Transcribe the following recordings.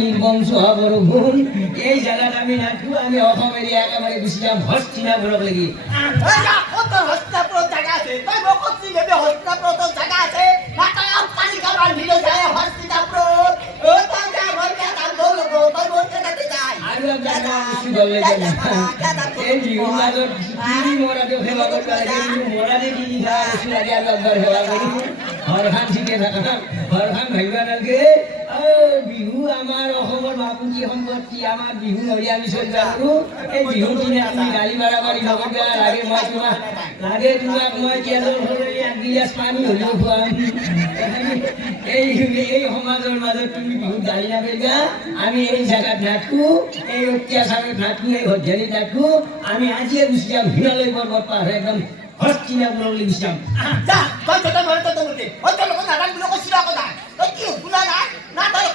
নির্বংশ হবর গুণ এই জায়গাটা আমি নাটকু আমি অসমের একেবারে গুছিলাম হস্তিনাপুরক লাগি হস্তিনাপুর জায়গা আছে তাই বকতি নেবে হস্তিনাপুর জায়গা আছে মাথায় পানি খাবার ভিড়ে যায় হস্তিনাপুর ও তাজা ভরিয়া তার দৌড় তাই বলতে যেতে চাই আর জায়গা কিছু বললে যে এই জীবনাগর কি মোরা তো সেবা করতে লাগে কিন্তু মোরা যে কি কিছু লাগে আর একবার সেবা করি হরখান শিখে থাকা হরখান ভাইবা লাগে বিহু আমার অসমৰ বাপুজি সম্পত্তি আমাৰ বিহু নৰি আমি চলি যাওঁ এই বিহু দিনে আপুনি গাড়ী ভাড়া কৰি নগদ লাগে তোমাক মই কেজৰ হ'লে এক গিলাচ পানী হ'লেও খুৱাম এই সমাজৰ মাজত তুমি বিহুত গাড়ী নাপাইবা আমি এই জাগাত নাথকো এই অত্যাচাৰত নাথকো এই হজ্জাৰীত নাথকো আমি আজিয়ে গুচি যাম হিমালয় পৰ্বত পাৰ হৈ একদম হস্তিনাপুৰলৈ গুচি যাম যা তই তই মৰে তই তোকে ঐ তই লোক নাজান বুলি কৈছিল আকৌ যা তই কি শুনা নাই না তই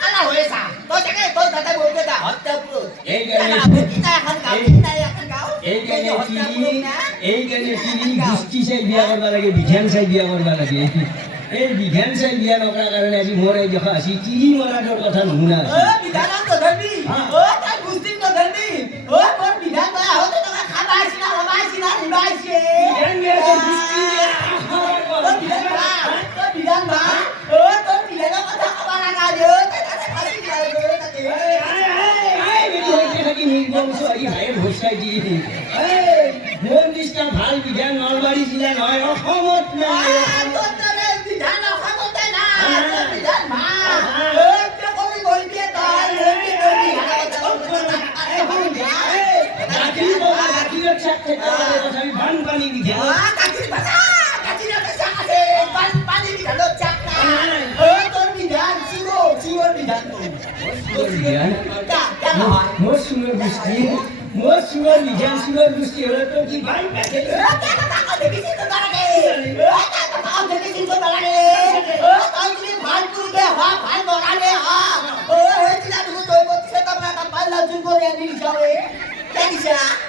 কালা হৈ আছা তই তাকে তই তাতে বলতে যা হস্তিনাপুৰ এই গোষ্ঠী চাই বিয়া কৰিব লাগে বিধান চাই বিয়া কৰিব লাগে এই বিধান চাই বিয়া নকৰাৰ কাৰণে আজি মোৰ এই দেখা আছে তিৰি মৰাটোৰ কথা নুশুনা বিধান ধৰবি তাই গোষ্ঠী ধৰবি মোৰ বিধান বেয়া হতে তই খাবা আছিনা ৰবা আছিনা নিবা আছে বিধান ভা তোৰ বিধানৰ কথা কবা লাগা দে তাতে খালি তাতে নিৰ্বংশ আহি হাইৰ ভোচাই দি মোৰ নিচিনা ভাল বিধান নলবাৰী জিলা নহয় অসমত নাই বিধান অসমতে নাই বিধান ভা কবি বলবি তই বানপানী বিধান মোৰ চুঙৰ গোষ্ঠী মোৰ চুঙৰ বিধান চুঙৰ গোষ্ঠী হ'লে তো কি ভাল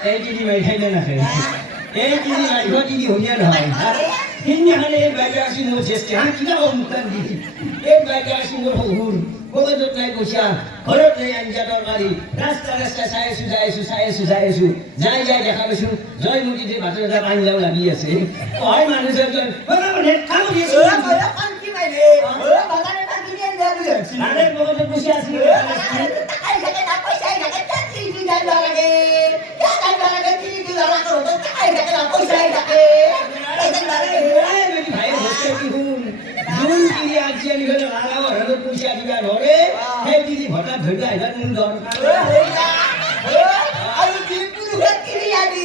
এই দিদি মাৰি খাই নাখে এই দিদি মাৰিব দিদি শুনিয়া নহয় সিদিনাখনে এই বাইদেউ আছিল মোৰ চেষ্টা কিবা মুখান দি এই বাইদেউ আছিল মোৰ শহুৰ কলেজত নাই পইচা ঘৰত নাই আঞ্জা তৰকাৰী ৰাস্তা চাই আছো যাই দেখা পাইছো জয়মতীতে ভাতৰ এটা পানী লাও লাগি আছে হয় মানুহজন পইচা আছিল পইচা দিবা নৰে সেই দিদি ভটাত ধৰি আহিবা মোৰ দৰকাৰ আৰু পুৰুষে কিনি আনি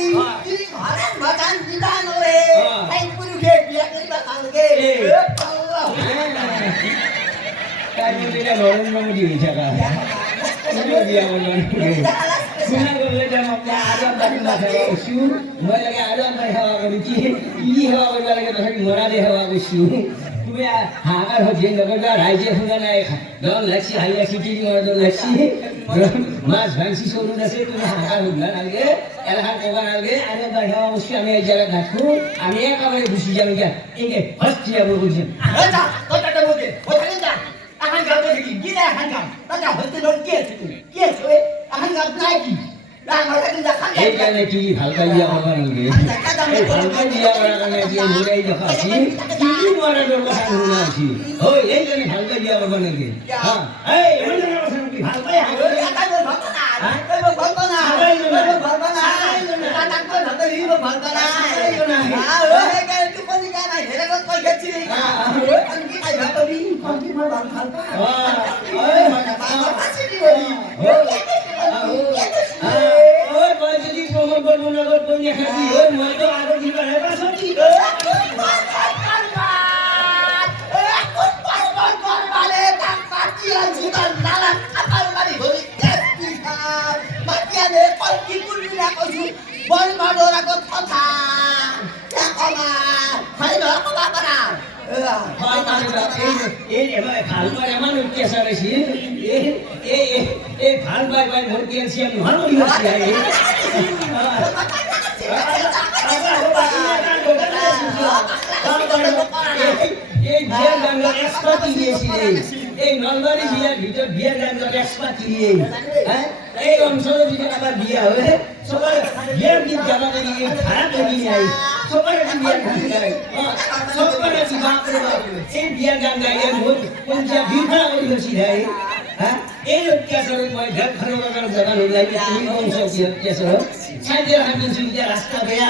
ঘৰত ভটান দিবা নৰে সেই পুৰুষে বিয়া কৰিবা ভালকে নৰেন্দ্ৰ মোদী হৈ থাকা বিয়া মই লাগে আৰু এবাৰ সেৱা কৰি কি সেৱা কৰিব লাগে তথাপি মৰাৰে সেৱা কৰিছো তুমি হাহাকাৰ সঠিক নকৰিবা ৰাইজে শুনা নাই দল লাগছি হাই লাগছি তিৰি মৰা দল লাগছি মাছ ভাংছি চৰুত আছে তুমি হাহাকাৰ শুনা নালাগে এলাহাৰ ক'ব নালাগে আৰু এবাৰ সেৱা কৰিছো আমি এই জেগাত নাথকো আমি একেবাৰে গুচি যাম এতিয়া একে হস্তিনাপুৰ গুচি যাম সেইকাৰণে কি ভাল পাই বিয়া কৰিব নালাগে এই ভাল পাই বিয়া কৰাৰ কাৰণে আজি মোৰ এই দেখা আছিল তিৰি মৰাটোৰ কথা শুনা আছিল হয় সেইকাৰণে ভাল পাই বিয়া কৰিব নালাগে ভাল পাই মইতো আগৰ দিবাৰ পাছত ভাল পাই আমাৰ অত্যাচাৰ আছিল এই ভাল পাই মোৰ কেলছিয়াম নহয় এই বিয়ার গানটা এক্সপার্ট দিয়েছিলেন এই নলবাড়ি বিয়ার ভিতর বিয়ার গানটা এক্সপার্ট দিলেন হ্যাঁ এই অঞ্চলের ভিতরে আবার বিয়া হয়ে সবার বিয়ার গীত গাবাতে গিয়ে খারাপ করি নাই সবার বিয়ার গান গায় সবার বাপরে বাপ এই বিয়ার গান গাই পঞ্চায়েত বিঘা করে বসি যায় হ্যাঁ এই অত্যাচারের মই ঘর খানোর জায়গা লাগে তুমি বংশ কি অত্যাচার সাইকেল হামিন সুবিধা রাস্তা বেয়া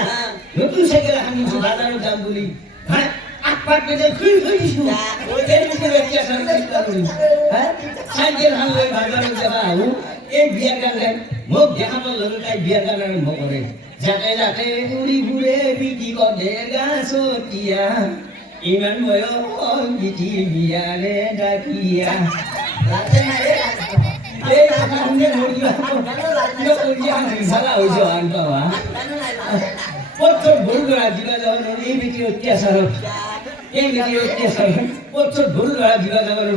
নতুন সাইকেল হামিন সু বাজারের দাম বলি হ্যাঁ আপাত বেদে খুই খুইছু ওদের ভিতরে অত্যাচার করি হ্যাঁ সাইকেল হামলে বাজারের জায়গা আউ এই বিয়ার গান গায় মোক দেখাবো লগাই বিয়ার গান আরম্ভ করে যাতে যাতে উড়ি ঘুরে বিটি করে গাছটিয়া ইমান বয়স বিটি বিয়ারে ডাকিয়া এই কারণে মরিয়া সারা হইছে আন বাবা প্রচুর ভুল করা দিবা যাওয়ার এই বিটি অত্যাচার এই বিটি অত্যাচার প্রচুর ভুল করা দিবা যাওয়ার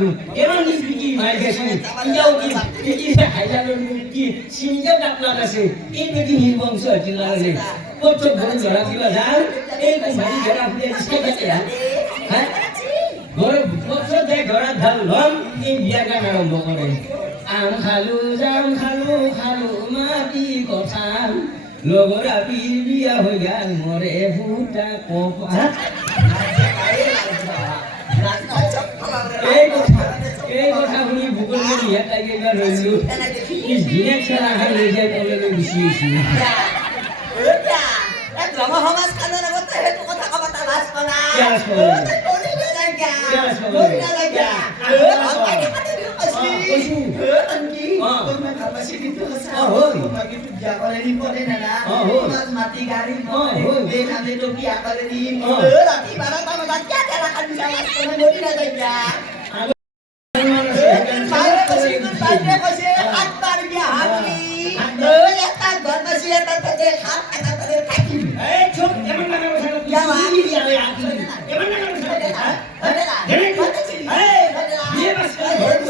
এমন বিটি মার গেছে ইজাও কি বিটি হাইলানোর কি সিংজা ডাকলা গেছে এই বিটি নির্বংশ হচ্ছে লাগে প্রচুর ভুল করা দিবা যার এই ভাই যারা আপনি শিখাতে হ্যাঁ গরম প্রচুর দেখ ধরা ধালম এই বিয়া গান আরম্ভ করে আম খালু জাম খালু খালু মাটি কথা লগরা বিয়া হয়ে গেল মরে ফুটা কপা এই কথা শুনি ভূগোল নিয়ে তাই এবার রইলু দিনে খেলা হারিয়ে যায় বলে বেশি সমাজ কানের মধ্যে হেতু কথা কবাটা লাজ পানা মাটি গাড়ি দেখাতে তো কি আকারে নি রাতি 12টা বাজে क्या तेरा खाली समाज कोने मोटी ना जाइया सारे कसी सारे कसी हाथ पार गया हाथी একটা ঘর বসে একটা তাতে হাত একটা তাতে থাকি এই চুপ এমন না করে क्या मारी যাবে এমন না করে ये बस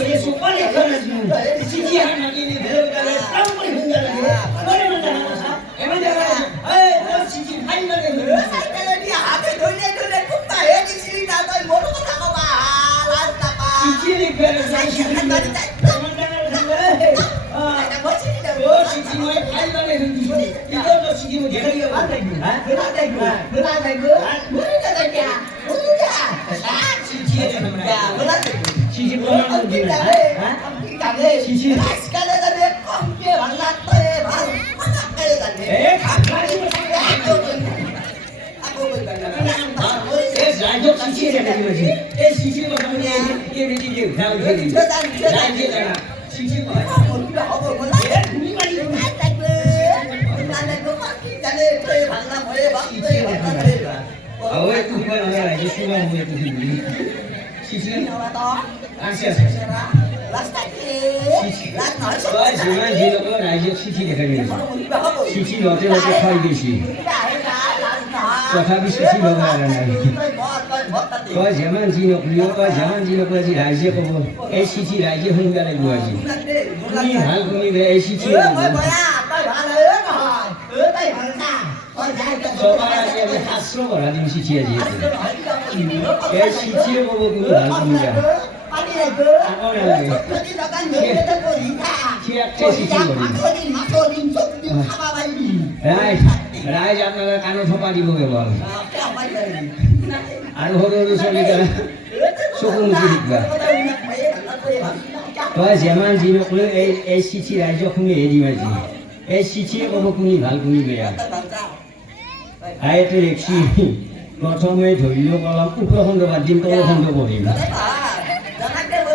ये सुपर है सीधी है ना ये भेड़ का काम पर हिंदा लगे बड़े मजा ना एमन जगह ए वो सीधी भाई लगे साइकिल दिया हाथे धोले धोले कुत्ता है किसी का तो मोटो কথা কবা লাজ কাপা सीधी रे भेड़ सीधी एमन जगह ओ सीधी में भाई लगे हिंदी इधर तो सीधी में देखा गया बात है हां बना देगो मुझे तो क्या सीधी है क्या बना सीधी बोलना नहीं है हां सीधी आजकल तो कम के भला तो है भाई मना करेगा ए खाली आपको बोल करना ए राजो सीधी है देखिए ए सीधी को हमने ये बेटी के उठाओ राज्य लगा सीधी को बोल के हो बोला नहीं मानी जाने तो भला भले बात है ओए तू पर आ रहा है सुना हुए तू सीधी तो आशा रास्ता के रास्ता तो जीवन जी लोग राज्य सीधी देखा गया सीधी लौटे लौटे खाई देसी तथापि सीधी लोग आ रहा है तो जमान जी लोग लियो तो जमान जी लोग जी राज्य को ए सीधी राज्य होंगे ना बुआ जी नहीं हाल को नहीं ए सीधी সবার আগে হাস্য করা দিন শিখিয়ে দিয়েছে এই শিখিয়ে বলবো তুমি ভালো তুমি যা রাইজ আপনারা কানে থপা দিব কেবল আৰু সৰু সৰু ছোৱালীকেইটা চকু মুচি শিকবা তই যিমান যি নকলেও এই চিঠি ৰাইজক শুনি এৰি মাৰিছি এই চিঠিয়ে ক'ব কোনি ভাল কোনি বেয়া আইটো দেখছি প্রথমে ধৈর্য কলাম উপখণ্ড বাদ দিম তলখণ্ড পড়িম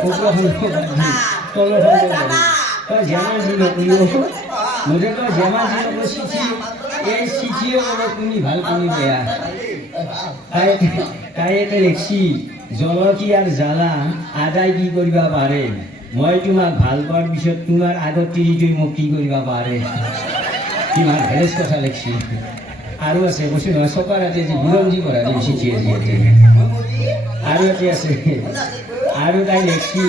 উপখণ্ড তলখণ্ড তই যেমান যি নকৰিও মুঠে তই যেমান যি নকৰিও চিঠি এই চিঠিয়ে ক'ব কোনি ভাল কোনি বেয়া তাই এটা দেখছি জলকীয়াৰ জ্বালা আদায় কি কৰিব পাৰে মই তোমাক ভাল পোৱাৰ পিছত তোমাৰ আগত তিৰিটোই মোক কি কৰিব পাৰে কিমান ভেলেজ কথা লিখছি আৰু আছে কৈছোঁ নহয় চকাৰ আজি যি বুৰঞ্জী কৰা দিম চিঠি আজি আৰু এটি আছে আৰু তাই লিখছি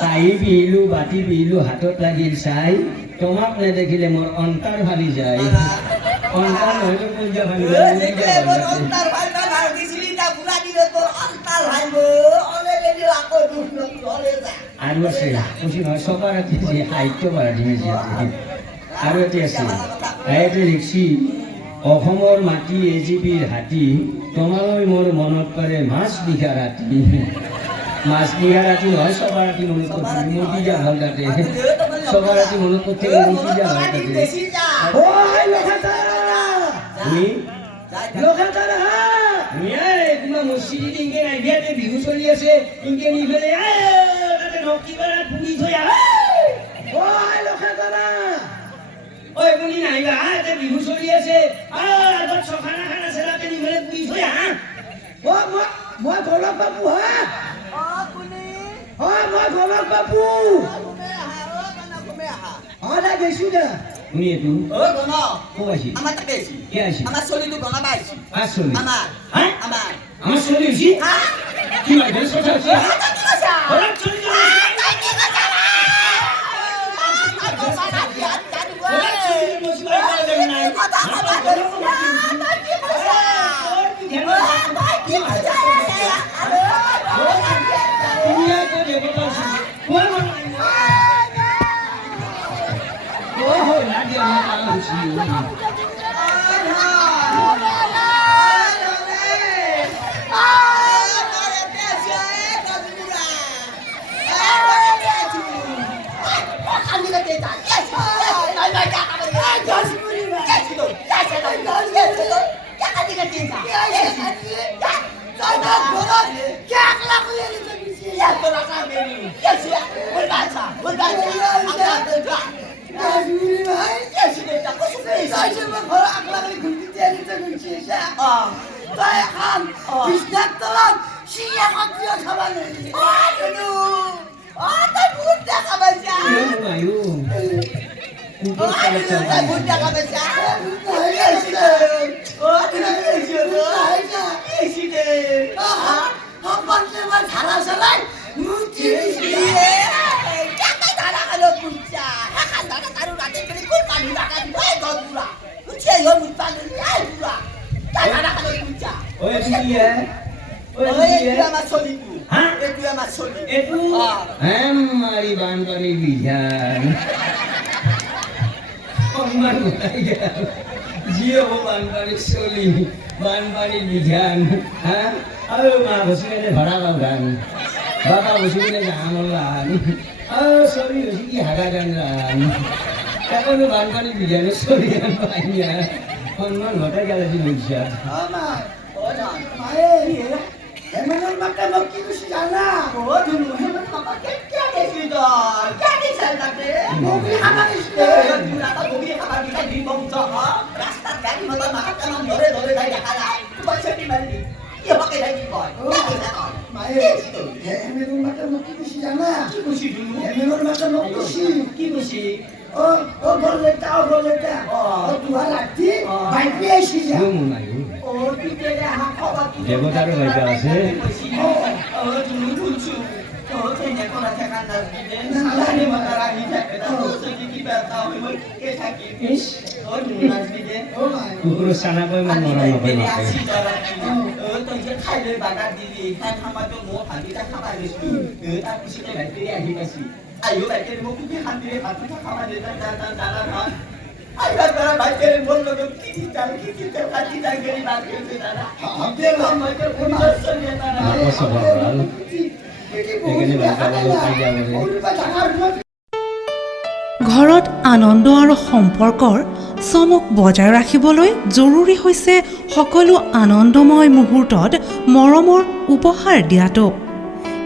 কাঁহী পিহিলোঁ বাতি পিহিলোঁ হাতত লাগিল চাই তোমাক নেদেখিলে মোৰ অন্তৰ ফালি যায় অন্তৰ নহয়তো পঞ্জা ফালি ভাল হাইব অলে গেলি আকো দুখ নক চলে যা আৰু আছে খুচি নহয় চকাৰ ৰাতি যে সাহিত্য পাৰাঠী মেজি আছে আৰু এটি আছে আইতে লিখছি অসমৰ মাটি এজিপিৰ হাতী তোমালৈ মোৰ মনত পৰে মাছ নিশা ৰাতি মাছ নিশা ৰাতি নহয় চকাৰ ৰাতি মনত পৰে মোৰ কি যা ভাল তাতে চকাৰ ৰাতি মনত পৰে মোৰ কি যা ভাল তাতে বেশি যা ঐ লখাতাৰা তোমাৰ মছজিদত ইনকে আইডিয়াতে বিহু চলি আছে ইনকে নি ফেলে তাতে নকিবাৰাত পুৰি থৈ আহে ঐ লখাতাৰা ঐ কোনি নাহিবা তাতে বিহু চলি আছে আগত চখানা খানা চেলাতে নি ফেলে পুৰি থৈ আহা মই ঘৰত বাবু হা অ কোনি মই ঘৰত বাবু ঘুমে আহা ও কানা ঘুমে আহা দা গৈছো দা শুনি এইটো ও গণ ক'ত আছি আমার তাকে আইছি কি আছি আমার চলিটো গণ পাইছি আসলে আমার হ্যাঁ আমার আমার চলি আছি হ্যাঁ কি মানে বেশ কথা আছে এটা কি কথা ঘৰত চলি কি কথা মাৰি বানপানী বিধান সন্মান ঘটাই গেল যি হ'ব বানপানী চলি বানপানী বিধান হা আৰু মা বসি গেলে ভাড়া পাওঁ গান বাবা বসি গেলে গানৰ লান আৰু চলি হৈছে কি হাগা গান ৰান তাকো বানপানী বিধানে চলি গান পাই সন্মান ঘটাই গেল আজি বুজিছা হেমেনৰ মাকে মোক কি কৈছে জানা অ ধুনু হেমেনৰ মাকে কি কৈছে তই কি দিছে তাতে বগি খাবা দিছে দুৰাটা বগি খাবা দিছে দিব বুঝা ৰাস্তাত গাড়ী মটৰ মাথাত কাম ধৰে ধৰে যাই দেখা যায় তোমাৰ চেটি মাৰি কি হকে যাই দিব মায়ে হেমেনৰ মাকে মোক কি কৈছে জানা কি কৈছে ধুনু হেমেনৰ মাকে মোক কৈছে কি কৈছে ও বলেটা ও দুয়া লাগি বাইকে আইছি যা দেৱতাৰো ভাগ্য আছে কুকুৰ চানাকৈ ইমান মৰম নকৰে ঘৰত আনন্দ আৰু সম্পৰ্কৰ চমক বজাই ৰাখিবলৈ জৰুৰী হৈছে সকলো আনন্দময় মুহূৰ্তত মৰমৰ উপহাৰ দিয়াটো।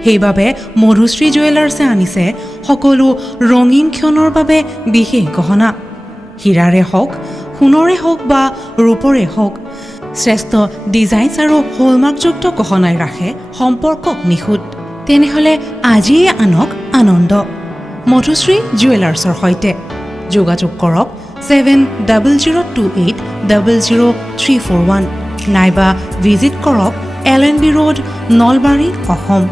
সেইবাবে মধুশ্ৰী জুৱেলাৰ্ছে আনিছে সকলো ৰঙীন ক্ষণৰ বাবে বিশেষ গহনা। হীৰাৰে হওক, সোণৰে হওক বা ৰূপৰে হওক, শ্ৰেষ্ঠ ডিজাইনছ আৰু হলমাৰ্কযুক্ত গহনাই ৰাখে সম্পৰ্কক নিখুঁত। তেনেহ'লে আজিয়ে আনক আনন্দ মধুশ্ৰী জুৱেলাৰ্ছৰ সৈতে। যোগাযোগ কৰক 7002800341 নাইবা ভিজিট কৰক LNB ৰোড, নলবাৰী, অসম।